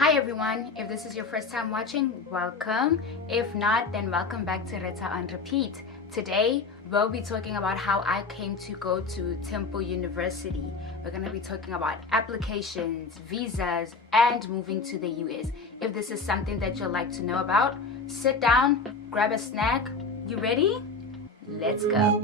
Hi everyone, if this is your first time watching, welcome. If not, then welcome back to Retha on Repeat. Today, we'll be talking about how I came to go to Temple University. We're going to be talking about applications, visas, and moving to the US. If this is something that you'd like to know about, sit down, grab a snack. You ready? Let's go.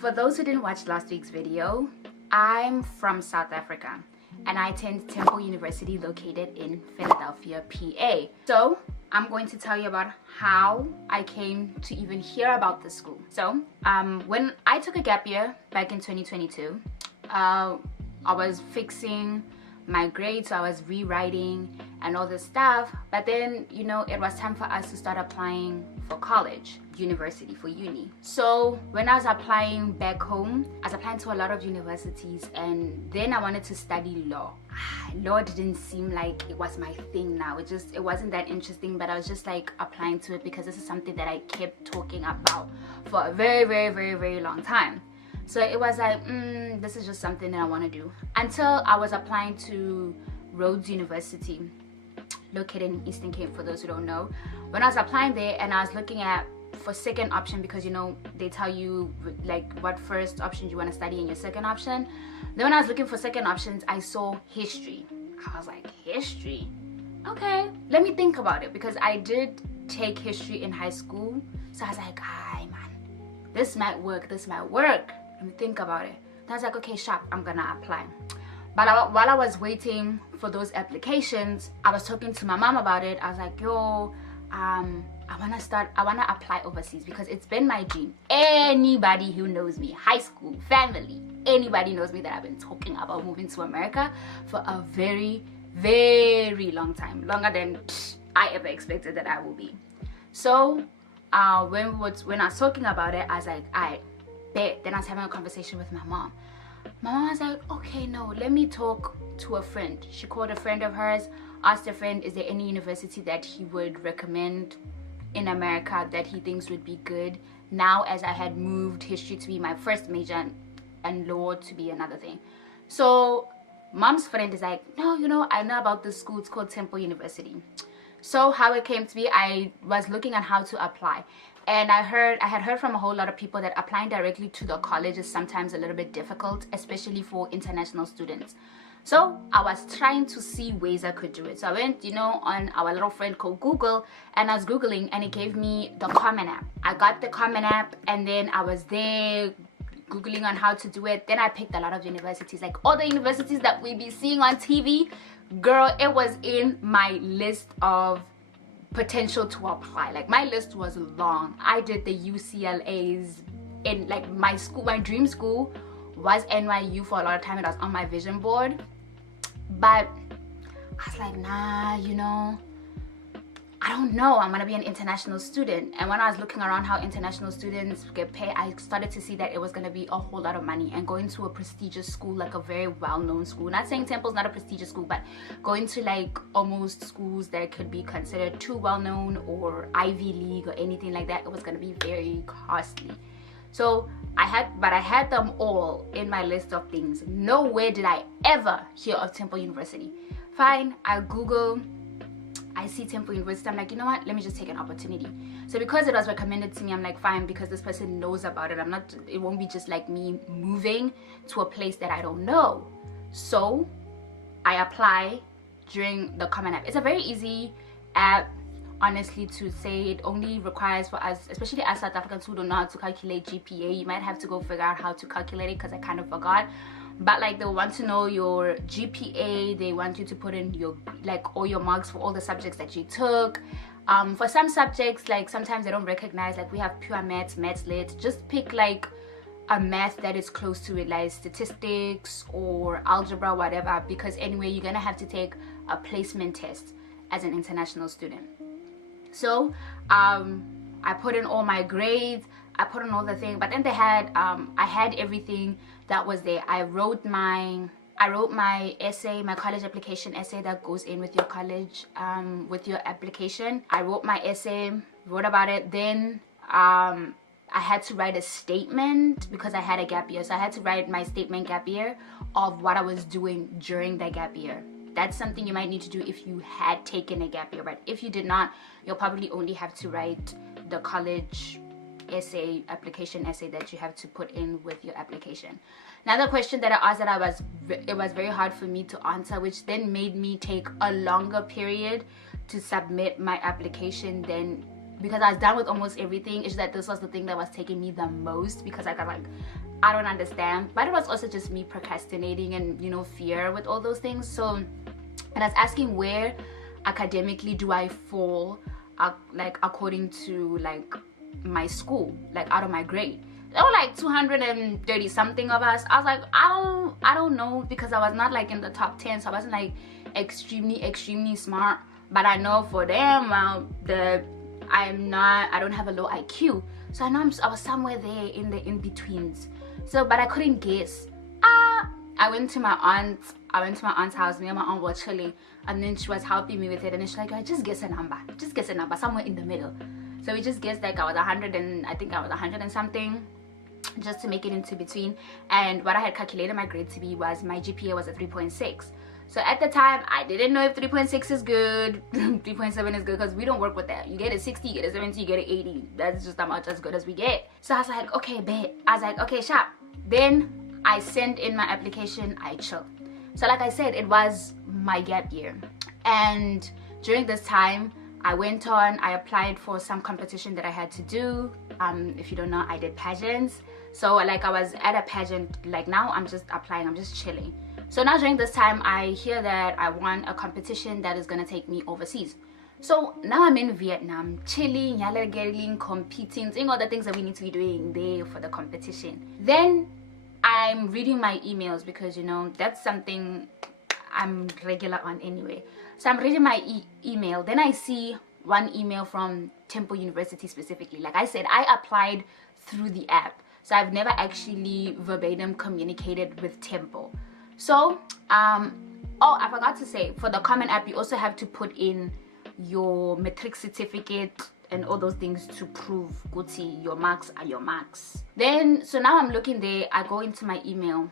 For those who didn't watch last week's video, I'm from South Africa and I attend Temple University located in Philadelphia, PA. So I'm going to tell you about how I came to even hear about the school. So when I took a gap year back in 2022, I was fixing my grades, so I was rewriting and all this stuff, but then it was time for us to start applying for college, university, for uni. So when I was applying back home, I was applying to a lot of universities, and then I wanted to study law. Law didn't seem like it was my thing now. It wasn't that interesting, but I was just like applying to it because this is something that I kept talking about for a very, very, very, very long time. So it was like, this is just something that I want to do. Until I was applying to Rhodes University, located in Eastern Cape, for those who don't know. When I was applying there and I was looking at for second option, because they tell you like what first option you want to study and your second option. Then when I was looking for second options, I saw history. I was like, history? Okay, let me think about it, because I did take history in high school. So I was like, this might work, let me think about it. Then I was like, okay, sharp, I'm gonna apply. But while I was waiting for those applications, I was talking to my mom about it. I was like, yo, I wanna apply overseas because it's been my dream. Anybody who knows me, high school, family, anybody knows me that I've been talking about moving to America for a very, very long time. Longer than I ever expected that I will be. So when I was talking about it, I was like, I bet. Then I was having a conversation with my mom. My mom was like, okay, no, let me talk to a friend. She called a friend of hers, asked a friend, is there any university that he would recommend in America that he thinks would be good, now as I had moved history to be my first major and law to be another thing. So mom's friend is like, no, I know about this school, it's called Temple University. So how it came to be, I was looking at how to apply, and I had heard from a whole lot of people that applying directly to the college is sometimes a little bit difficult, especially for international students. So I was trying to see ways I could do it. So I went, on our little friend called Google, and I was Googling, and it gave me the Common App. I got the Common App, and then I was there Googling on how to do it. Then I picked a lot of universities, like all the universities that we be seeing on TV. Girl, it was in my list of potential to apply. Like, my list was long. I did the UCLA's in like my school. My dream school was NYU for a lot of time. It was on my vision board, but I was like, nah, I don't know, I'm gonna be an international student. And when I was looking around how international students get paid, I started to see that it was gonna be a whole lot of money, and going to a prestigious school, like a very well-known school, not saying Temple's not a prestigious school, but going to like almost schools that could be considered too well-known or Ivy League or anything like that, it was gonna be very costly. So I had them all in my list of things. Nowhere did I ever hear of Temple University. Fine, I Google, I see Temple University, I'm like, you know what, let me just take an opportunity. So because it was recommended to me, I'm like, fine, because this person knows about it, it won't be just like me moving to a place that I don't know. So I apply during the Common App. It's a very easy app, honestly, to say. It only requires for us, especially as South Africans who don't know how to calculate GPA, you might have to go figure out how to calculate it, because I kind of forgot. But like, they want to know your GPA, they want you to put in your all your marks for all the subjects that you took. For some subjects, like sometimes they don't recognize, like we have pure maths lit, just pick like a math that is close to it, like statistics or algebra, whatever, because anyway you're gonna have to take a placement test as an international student. So I put in all my grades, I put in all the things, but then they had I had everything that was there. I wrote my essay, my college application essay that goes in with your college with your application. I wrote my essay, wrote about it. Then I had to write a statement because I had a gap year. So I had to write my statement gap year of what I was doing during that gap year. That's something you might need to do if you had taken a gap year, but if you did not, you'll probably only have to write the college essay, application essay that you have to put in with your application. Another question that I asked that it was very hard for me to answer, which then made me take a longer period to submit my application than, because I was done with almost everything, is that this was the thing that was taking me the most, because I got like, I don't understand. But it was also just me procrastinating and, you know, fear with all those things. So, and I was asking, where academically do I fall, like according to like my school, like out of my grade. There were like 230 something of us. I was like, I don't know, because I was not like in the top 10, so I wasn't like extremely smart. But I know for them, I don't have a low IQ, so I know I was somewhere there in the in-betweens. So, but I couldn't guess. I went to my aunt's house. Me and my aunt were chilling, and then she was helping me with it, and then she's like, just guess a number, somewhere in the middle. So we just guessed like I was 100 and I think I was 100 and something, just to make it into between. And what I had calculated my grade to be was, my GPA was a 3.6. So at the time, I didn't know if 3.6 is good, 3.7 is good, because we don't work with that. You get a 60, you get a 70, you get an 80. That's just about as good as we get. So I was like, okay, bet. I was like, okay, sharp. Then I sent in my application, I chilled. So like I said, it was my gap year. And during this time, I went on, I applied for some competition that I had to do. If you don't know, I did pageants. So like I was at a pageant, like now I'm just applying, I'm just chilling. So now during this time, I hear that I won a competition that is gonna take me overseas. So now I'm in Vietnam, chilling, yelling, competing, doing all the things that we need to be doing there for the competition. Then I'm reading my emails, because you know, that's something I'm regular on anyway. So I'm reading my email. Then I see one email from Temple University specifically. Like I said, I applied through the app, so I've never actually verbatim communicated with Temple. So oh, I forgot to say, for the Common App, you also have to put in your matric certificate and all those things to prove Gucci, your marks are your marks. Then, so now I'm looking there, I go into my email,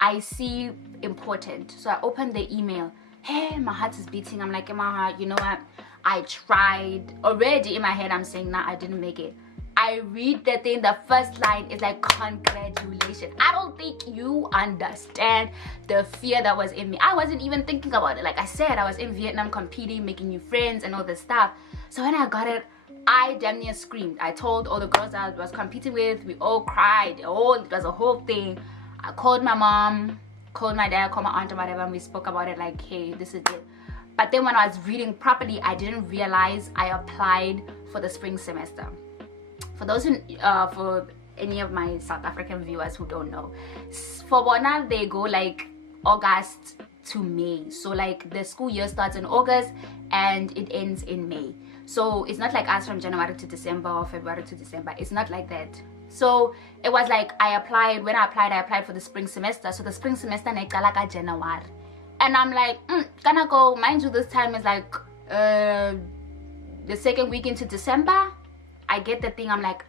I see important. So I open the email. Hey, my heart is beating. I'm like, in my heart, you know what? I tried. Already in my head, I'm saying, nah, I didn't make it. I read the thing, the first line is like, congratulations. I don't think you understand the fear that was in me. I wasn't even thinking about it. Like I said, I was in Vietnam competing, making new friends and all this stuff. So when I got it, I damn near screamed. I told all the girls I was competing with, we all cried. It was a whole thing. I called my mom, called my dad, called my aunt or whatever, and we spoke about it like, hey, this is it. But then when I was reading properly, I didn't realize I applied for the spring semester. For those who, for any of my South African viewers who don't know, for Bona, they go like August to May. So like the school year starts in August and it ends in May. So it's not like us from January to December or February to December. It's not like that. So it was like I applied for the spring semester. So the spring semester naikala January. And I'm like, gonna go, mind you, this time is like the second week into December. I get the thing, I'm like,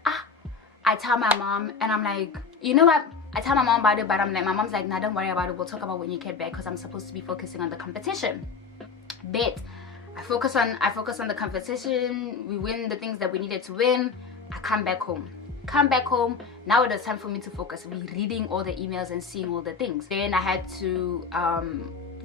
I tell my mom, and I'm like, you know what? I tell my mom about it, but I'm like, my mom's like, nah, don't worry about it. We'll talk about when you get back, because I'm supposed to be focusing on the competition. But I focus on the competition. We win the things that we needed to win. I come back home. Now it is time for me to focus, reading all the emails and seeing all the things. Then I had to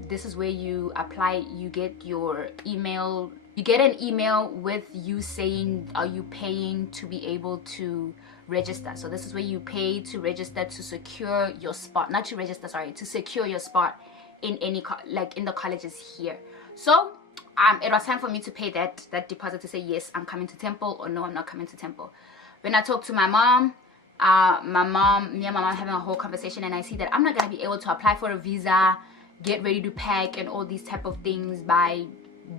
this is where you apply. You get your email. You get an email with you saying, are you paying to be able to register? So this is where you pay to register to secure your spot. Not to register, sorry, to secure your spot in any like in the colleges here. So it was time for me to pay that deposit to say, yes, I'm coming to Temple, or no, I'm not coming to Temple. When I talked to my mom, me and my mom having a whole conversation, and I see that I'm not going to be able to apply for a visa, get ready to pack and all these type of things by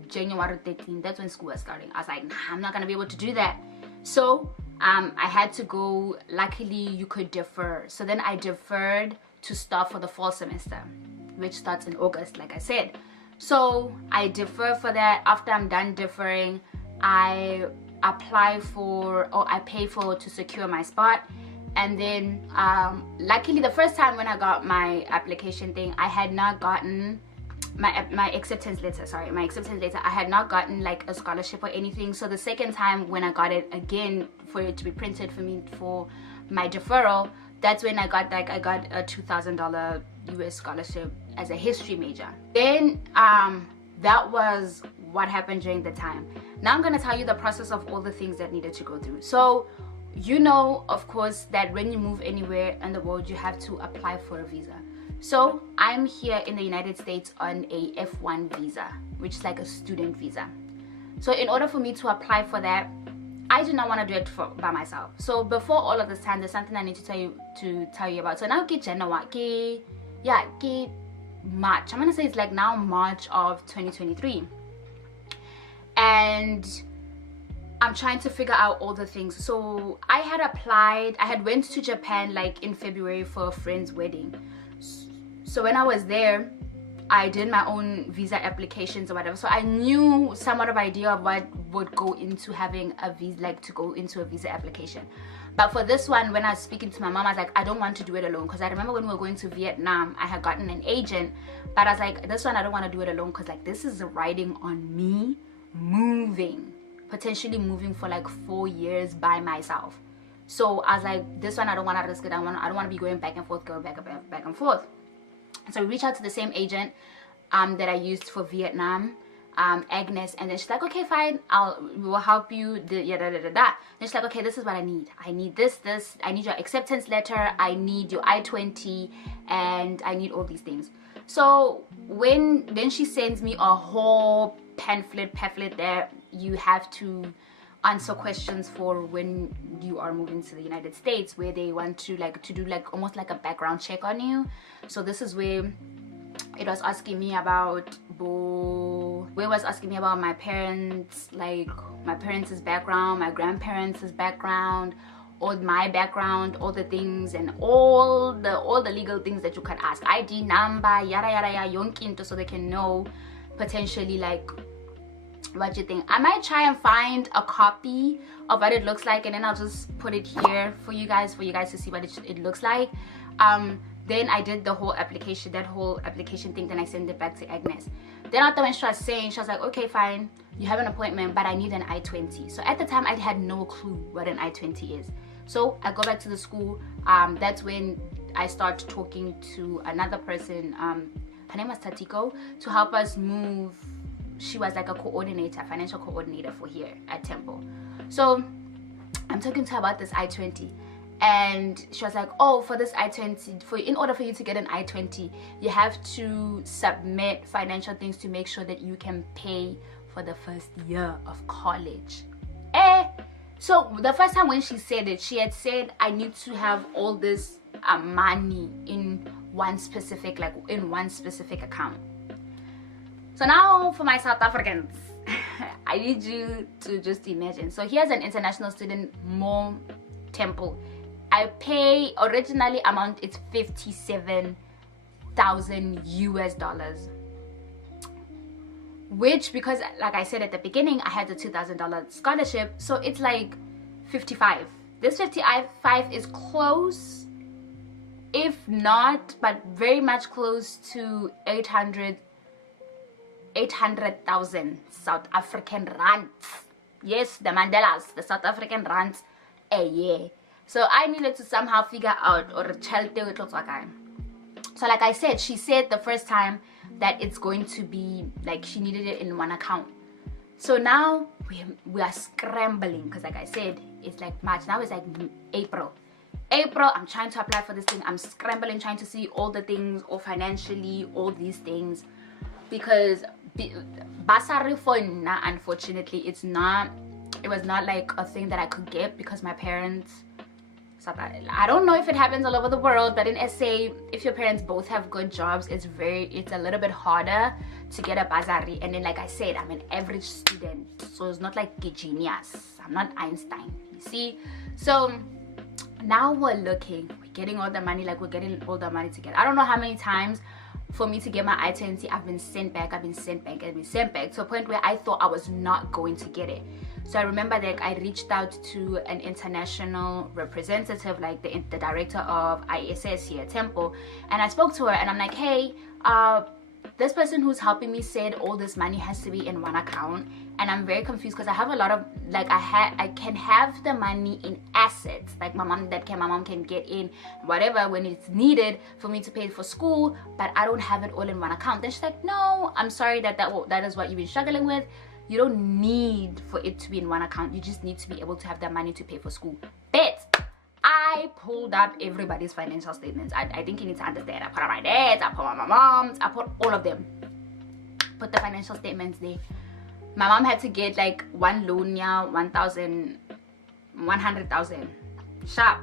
January 13th. That's when school was starting. I was like, nah, I'm not gonna be able to do that. So I had to go. Luckily you could defer, so then I deferred to start for the fall semester, which starts in August, like I said. So I defer for that. After I'm done deferring, I apply for, or I pay for, to secure my spot. And then luckily the first time when I got my application thing, I had not gotten my acceptance letter. Sorry, my acceptance letter. I had not gotten like a scholarship or anything. So the second time when I got it again, for it to be printed for me for my deferral, that's when I got a $2,000 US scholarship as a history major. Then that was what happened during the time. Now I'm gonna tell you the process of all the things that needed to go through. So you know, of course, that when you move anywhere in the world, you have to apply for a visa. So I'm here in the United States on a F1 visa, which is like a student visa. So in order for me to apply for that, I do not want to do it by myself. So before all of this time, there's something I need to tell you about. So now March. I'm gonna say it's like now March of 2023, and I'm trying to figure out all the things. So I had went to Japan like in February for a friend's wedding. So when I was there, I did my own visa applications or whatever. So I knew somewhat of idea of what would go into having a visa, like to go into a visa application. But for this one, when I was speaking to my mom, I was like, I don't want to do it alone. Because I remember when we were going to Vietnam, I had gotten an agent. But I was like, this one, I don't want to do it alone. Because like this is riding on me moving. Potentially moving for like 4 years by myself. So I was like, this one I don't want to risk it. I don't want to be going back and forth, back and forth. So we reached out to the same agent that I used for Vietnam, Agnes, and then she's like, okay, fine, we will help you. And she's like, okay, this is what I need. I need this. I need your acceptance letter. I need your I-20, and I need all these things. So then she sends me a whole pamphlet there. You have to answer questions for when you are moving to the United States, where they want to do like almost like a background check on you. So this is where it was asking me about my parents, like my parents' background, my grandparents' background, all my background, all the things, and all the legal things that you can ask, ID number, yada yada yada, yonkinto, so they can know potentially like what you think. I might try and find a copy of what it looks like, and then I'll just put it here for you guys to see what it looks like. Then I did that whole application thing. Then I sent it back to Agnes. Then after when she was like, okay, fine, you have an appointment, but I need an I-20. So at the time I had no clue what an I-20 is. So I go back to the school. That's when I start talking to another person. Her name was Tatiko, to help us move. She was like a coordinator, financial coordinator for here at Temple. So I'm talking to her about this I-20, and she was like, oh, for this I-20, in order for you to get an I-20, you have to submit financial things to make sure that you can pay for the first year of college. So the first time when she said it, she had said I need to have all this money in one specific account. So now for my South Africans, I need you to just imagine. So here's an international student, more Temple. I pay, originally amount it's $57,000 US, which, because like I said at the beginning, I had the $2,000 scholarship, so it's like 55. This 55 is close, if not, but very much close to 800,000 South African rands. Yes, the Mandelas, the South African rands a year. So I needed to somehow figure out, or so like I said, she said the first time that it's going to be like she needed it in one account. So now we are scrambling, because like I said, it's like March, now it's like April, I'm trying to apply for this thing. I'm scrambling, trying to see all the things, or financially, all these things, because basari for now, unfortunately, it was not like a thing that I could get, because my parents, I don't know if it happens all over the world, but in SA, if your parents both have good jobs, it's a little bit harder to get a basari. And then like I said, I'm an average student, so it's not like a genius. I'm not Einstein, you see. So now we're getting all the money, like we're getting all the money together. I don't know how many times for me to get my I-20, I've been sent back to a point where I thought I was not going to get it. So I remember that I reached out to an international representative, like the director of ISS here at Temple, and I spoke to her and I'm like, hey, this person who's helping me said all this money has to be in one account, and I'm very confused because I have a lot of, like, I can have the money in assets, like my mom can get in whatever when it's needed for me to pay for school, but I don't have it all in one account. Then she's like, no, I'm sorry that is what you've been struggling with. You don't need for it to be in one account. You just need to be able to have that money to pay for school. But I pulled up everybody's financial statements. I think you need to understand. I put up my dad's, I put up my mom's, I put all of them. Put the financial statements there. My mom had to get like one loan, yeah, 1,000, 100,000. Sharp.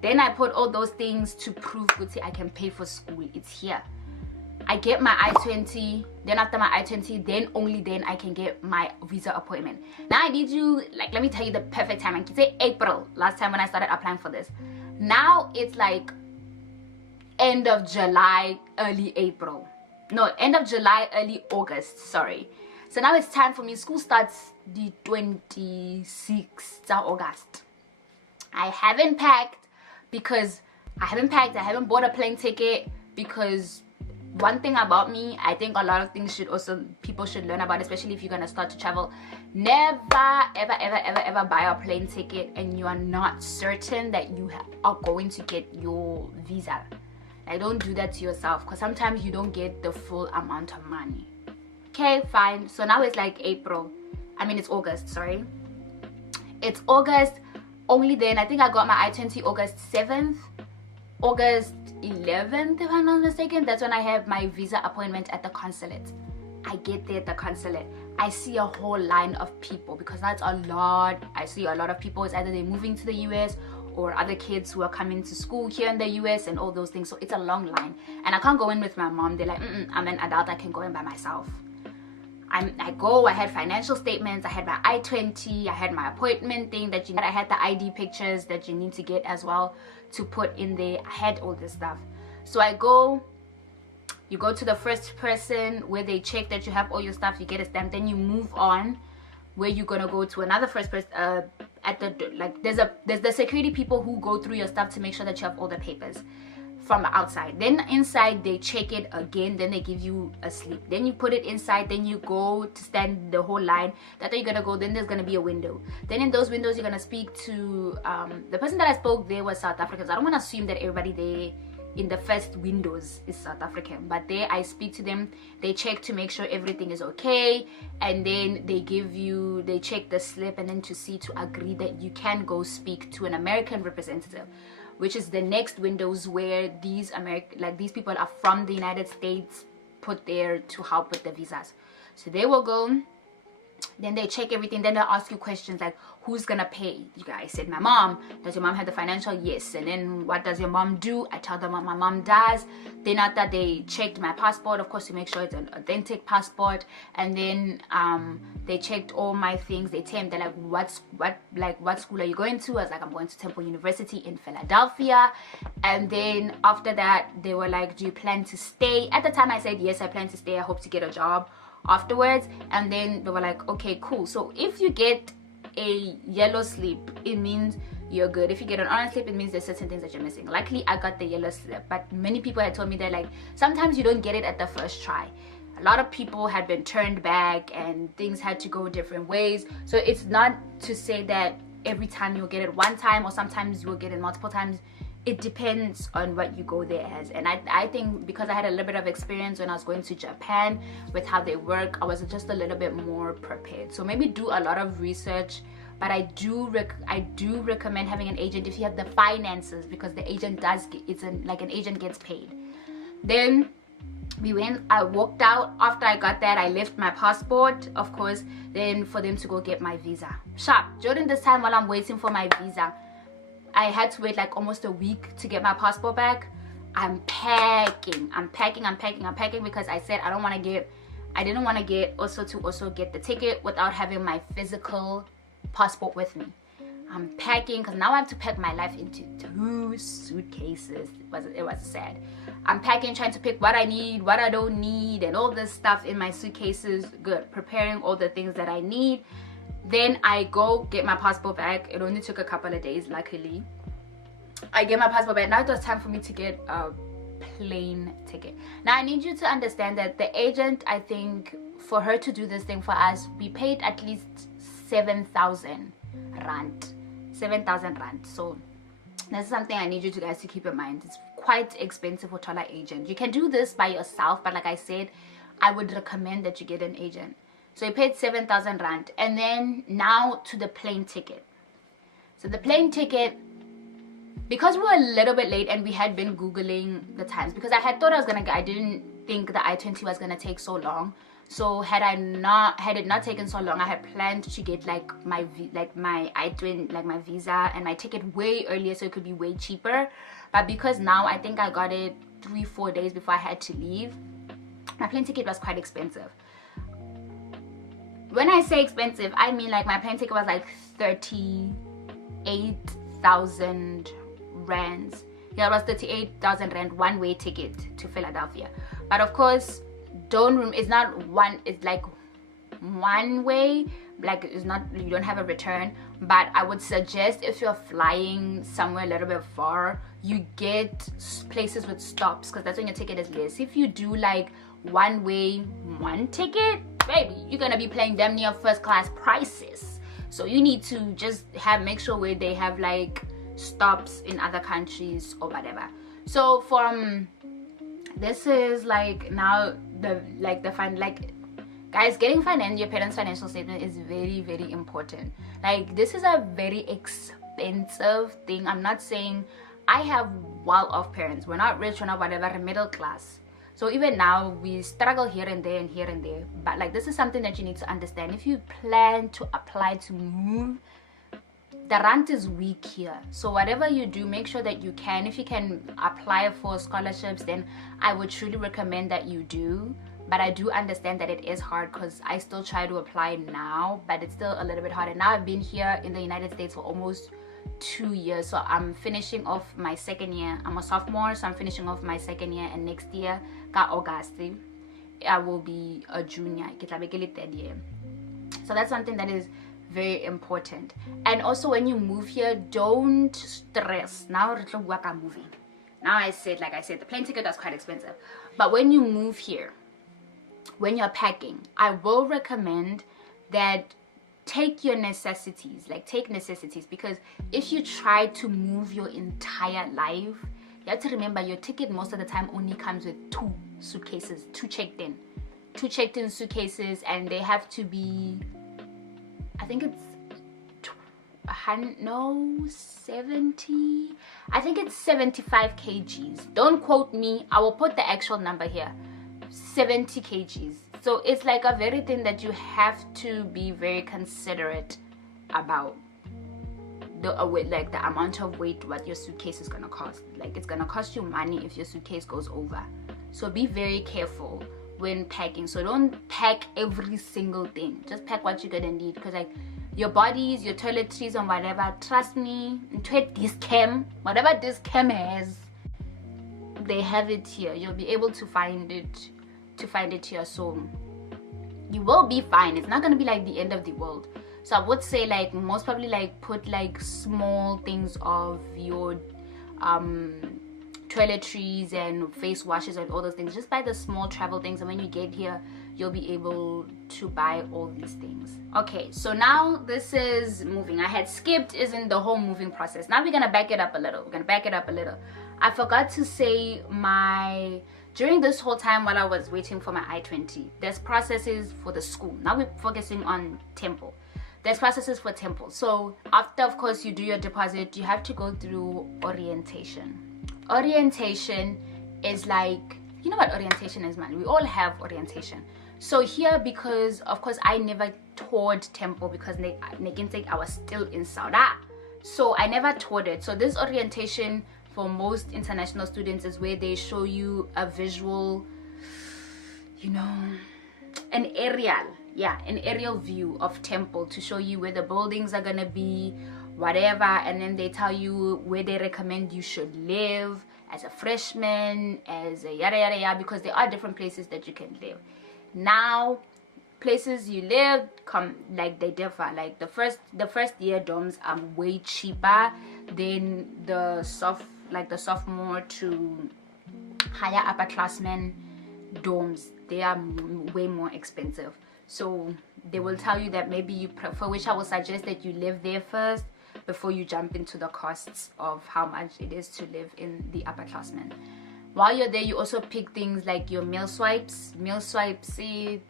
Then I put all those things to prove that I can pay for school. It's here. I get my I-20, then after my I-20, then only then I can get my visa appointment. Now I need you, like, let me tell you the perfect time. I can say April, last time when I started applying for this. Now it's like end of July, early April. No, end of July, early August, sorry. So now it's time for me. School starts the 26th of August. I haven't packed because I haven't bought a plane ticket because one thing about me, I think a lot of things people should learn about, especially if you're gonna start to travel. Never ever buy a plane ticket and you are not certain that you are going to get your visa. Like, don't do that to yourself, because sometimes you don't get the full amount of money. Okay, fine. So now it's like April. I mean, it's August, sorry. It's August. Only then, I think I got my I-20 August 7th. August 11th, if I'm not mistaken, that's when I have my visa appointment at the consulate. I get there at the consulate. I see a whole line of people, because that's a lot. I see a lot of people. It's either they're moving to the US or other kids who are coming to school here in the US and all those things. So it's a long line. And I can't go in with my mom. They're like, I'm an adult. I can go in by myself. I go, I had financial statements, I had my I-20, I had my appointment thing that I had the ID pictures that you need to get as well to put in there. I had all this stuff. So you go to the first person where they check that you have all your stuff, you get a stamp, then you move on where you're gonna go to another first person at the, like, there's the security people who go through your stuff to make sure that you have all the papers from the outside. Then inside they check it again, then they give you a slip, then you put it inside, then you go to stand the whole line. That's where you're gonna go. Then there's gonna be a window, then in those windows you're gonna speak to the person that I spoke there was South African. So I don't want to assume that everybody there in the first windows is South African, but there I speak to them. They check to make sure everything is okay, and then they check the slip, and then to agree that you can go speak to an American representative, which is the next windows where these people are from the United States put there to help with the visas. So they will go, then they check everything, then they'll ask you questions like, who's gonna pay? You guys said my mom. Does your mom have the financial? Yes. And then what does your mom do? I tell them what my mom does. Then after they checked my passport, of course, to make sure it's an authentic passport, and then they checked all my things. They tell me, they're like, what school are you going to? I was like, I'm going to Temple University in Philadelphia. And then after that, they were like, do you plan to stay? At the time I said yes, I plan to stay. I hope to get a job afterwards. And then they were like, okay, cool. So if you get a yellow slip, it means you're good. If you get an orange slip, it means there's certain things that you're missing. Luckily I got the yellow slip, but many people had told me that, like, sometimes you don't get it at the first try. A lot of people had been turned back and things had to go different ways. So it's not to say that every time you'll get it one time, or sometimes you will get it multiple times. It depends on what you go there as. And I think because I had a little bit of experience when I was going to Japan with how they work, I was just a little bit more prepared. So maybe do a lot of research, but I do recommend having an agent if you have the finances, because the agent does like an agent gets paid. Then I walked out. After I got that, I left my passport, of course, then for them to go get my visa. Sharp. During this time while I'm waiting for my visa, I had to wait like almost a week to get my passport back. I'm packing because I said I didn't want to get the ticket without having my physical passport with me. I'm packing because now I have to pack my life into 2 suitcases. It was sad. I'm packing, trying to pick what I need, what I don't need, and all this stuff in my suitcases. Good. Preparing all the things that I need. Then I go get my passport back. It only took a couple of days, luckily. I get my passport back. Now it was time for me to get a plane ticket. Now I need you to understand that the agent, I think for her to do this thing for us, we paid at least 7,000 rand. 7,000 rand. So that's something I need you guys to keep in mind. It's quite expensive for an agent. You can do this by yourself, but like I said, I would recommend that you get an agent. So I paid 7,000 rand. And then now to the plane ticket. So the plane ticket, because we were a little bit late and we had been googling the times, because I had thought I didn't think the I-20 was gonna take so long. So had it not taken so long, I had planned to get like my I-20, like my visa and my ticket way earlier, so it could be way cheaper. But because now I think I got it 3-4 days before I had to leave, my plane ticket was quite expensive. When I say expensive, I mean like my plane ticket was like 38,000 rands. Yeah, it was 38,000 rand one-way ticket to Philadelphia. But of course, it's not one, it's like one way, like it's not, you don't have a return. But I would suggest if you're flying somewhere a little bit far, you get places with stops, because that's when your ticket is less. If you do like one way, one ticket, baby, you're gonna be paying damn near first class prices. So you need to just make sure where they have like stops in other countries or whatever. So from this is like now guys, getting your parents' financial statement is very, very important. Like this is a very expensive thing. I'm not saying, I have well-off parents. We're not rich, we're not whatever, middle class. So even now we struggle here and there and here and there. But like this is something that you need to understand. If you plan to apply to move, the rand is weak here. So whatever you do, make sure that you can, if you can apply for scholarships, then I would truly recommend that you do. But I do understand that it is hard, because I still try to apply now, but it's still a little bit hard. And now I've been here in the United States for almost 2 years, so I'm finishing off my second year. I'm a sophomore, so I'm finishing off my second year, and next year, August, I will be a junior. Third year. So that's something that is very important. And also when you move here, don't stress. Now moving. Now like I said, the plane ticket was quite expensive. But when you move here, when you're packing, I will recommend that take your necessities, take necessities, because if you try to move your entire life, you have to remember your ticket most of the time only comes with 2 suitcases, 2 checked in suitcases, and they have to be, I think it's 70, I think it's 75 kgs. Don't quote me, I will put the actual number here. 70 kgs. So it's like a very thing that you have to be very considerate about, the amount of weight what your suitcase is gonna cost. Like it's gonna cost you money if your suitcase goes over. So be very careful when packing. So don't pack every single thing, just pack what you're gonna need, because like your bodies, your toiletries and whatever, trust me, whatever this chem has, they have it here. You'll be able to find it here. So you will be fine. It's not gonna be like the end of the world. So I would say most probably put small things of your toiletries and face washes and all those things. Just buy the small travel things, and when you get here you'll be able to buy all these things. Okay, so now this is moving. I had skipped isn't the whole moving process. Now we're gonna back it up a little. I forgot to say during this whole time while I was waiting for my I-20, there's processes for the school. Now we're focusing on Temple. There's processes for Temple. So after, of course, you do your deposit, you have to go through orientation. Orientation is you know what orientation is, man? We all have orientation. So here, because of course I never toured Temple because I was still in Saudi, so I never toured it. So this orientation for most international students is where they show you a visual, an aerial view of Temple to show you where the buildings are gonna be, whatever, and then they tell you where they recommend you should live as a freshman, as a yada yada yada, because there are different places that you can live. Now places you live like they differ. Like the first year dorms are way cheaper than the sophomore to higher upperclassmen dorms. They are way more expensive. So they will tell you that maybe you prefer, which I will suggest that you live there first before you jump into the costs of how much it is to live in the upperclassmen. While you're there, you also pick things like your meal swipes,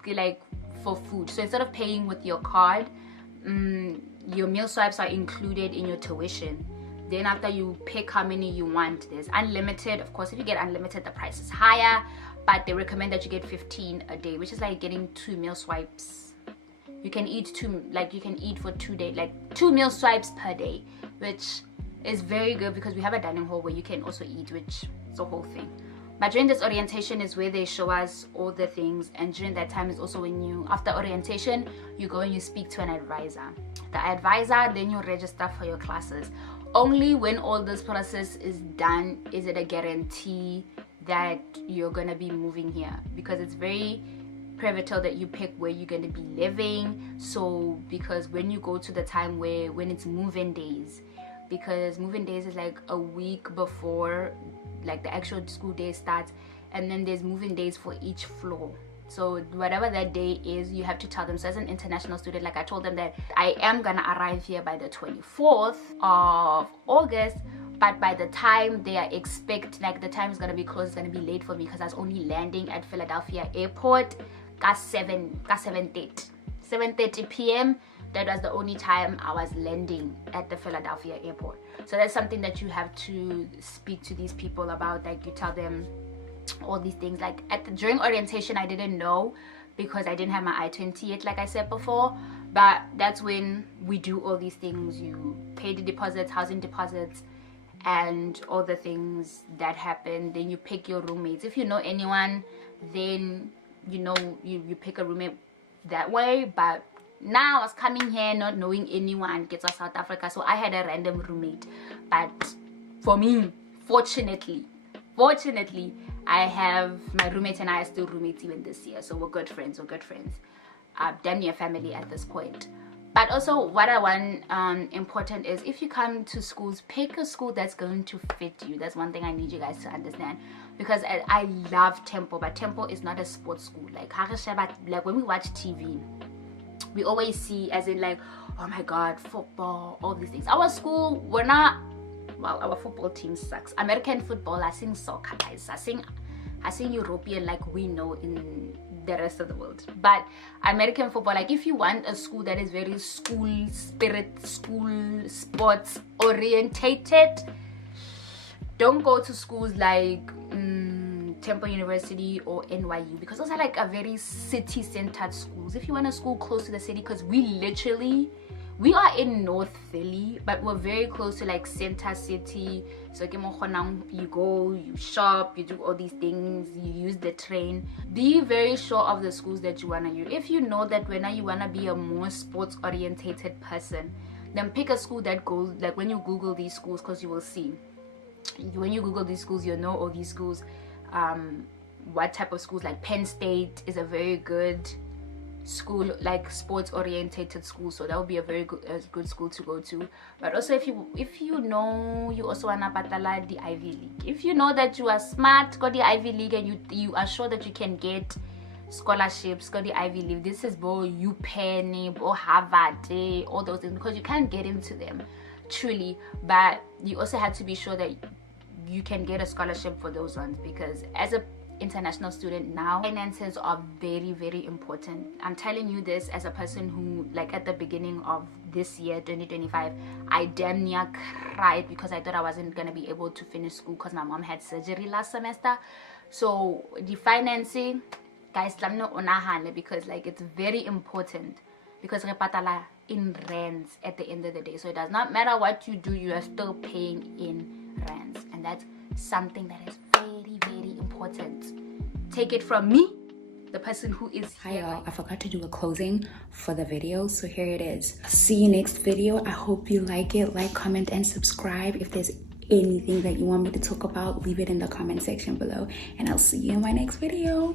like for food. So instead of paying with your card, your meal swipes are included in your tuition. Then after you pick how many you want, there's unlimited. Of course, if you get unlimited, the price is higher, but they recommend that you get 15 a day, which is like getting 2 meal swipes. You can eat for 2 days, like 2 meal swipes per day, which is very good because we have a dining hall where you can also eat, which is the whole thing. But during this orientation is where they show us all the things, and during that time is also when you, after orientation, you go and you speak to an advisor. The advisor, then you register for your classes. Only when all this process is done is it a guarantee that you're gonna be moving here, because it's very pivotal that you pick where you're going to be living. So because when you go to the time when it's move-in days, because move-in days is like a week before like the actual school day starts, and then there's move-in days for each floor. So whatever that day is, you have to tell them. So as an international student, like I told them that I am gonna arrive here by the 24th of August, but by the time they are the time is gonna be close, it's gonna be late for me because I was only landing at Philadelphia airport at 7:30 p.m. That was the only time I was landing at the Philadelphia airport. So that's something that you have to speak to these people about. Like you tell them all these things. Like during orientation, I didn't know because I didn't have my I-20 yet, like I said before. But that's when we do all these things. You pay the deposits, housing deposits, and all the things that happen. Then you pick your roommates. If you know anyone, then you pick a roommate that way. But now I was coming here not knowing anyone gets to South Africa, so I had a random roommate. But for me, fortunately, I have my roommate and I are still roommates even this year, so we're good friends. Damn near family at this point. But also what I want important is, if you come to schools, pick a school that's going to fit you. That's one thing I need you guys to understand, because I love Temple, but Temple is not a sports school. Like when we watch TV, we always see as in like, oh my god, football, all these things. Our school, we're not, well, our football team sucks. American football, I sing soccer, guys. I sing European like we know in the rest of the world. But American football, like if you want a school that is very school spirit, school sports orientated, don't go to schools like Temple University or NYU, because those are like a very city centered schools. If you want a school close to the city, because we are in North Philly, but we're very close to like center city. So you go, you shop, you do all these things, you use the train. Be very sure of the schools that you wanna use. If you know that when you wanna be a more sports orientated person, then pick a school that goes, like when you Google these schools, because you will see, when you Google these schools, you'll know all these schools. What type of schools, like Penn State is a very good school, like sports orientated school, so that would be a very good school to go to. But also if you know you also wanna patala the Ivy League, if you know that you are smart, go the Ivy League, and you are sure that you can get scholarships, go the Ivy League. This is UPenn or Harvard, all those things, because you can't get into them truly, but you also have to be sure that you can get a scholarship for those ones, because as a international student now, finances are very, very important. I'm telling you this as a person who, like at the beginning of this year 2025, I damn near cried because I thought I wasn't gonna be able to finish school because my mom had surgery last semester. So the financing, guys, because like it's very important, because repatala in rands at the end of the day. So it does not matter what you do, you are still paying in rands, and that's something that is very, very important. Take it from me, the person who is here. Hi y'all, I forgot to do a closing for the video, so here it is. See you next video. I hope you like it. Like, comment, and subscribe. If there's anything that you want me to talk about, leave it in the comment section below, and I'll see you in my next video.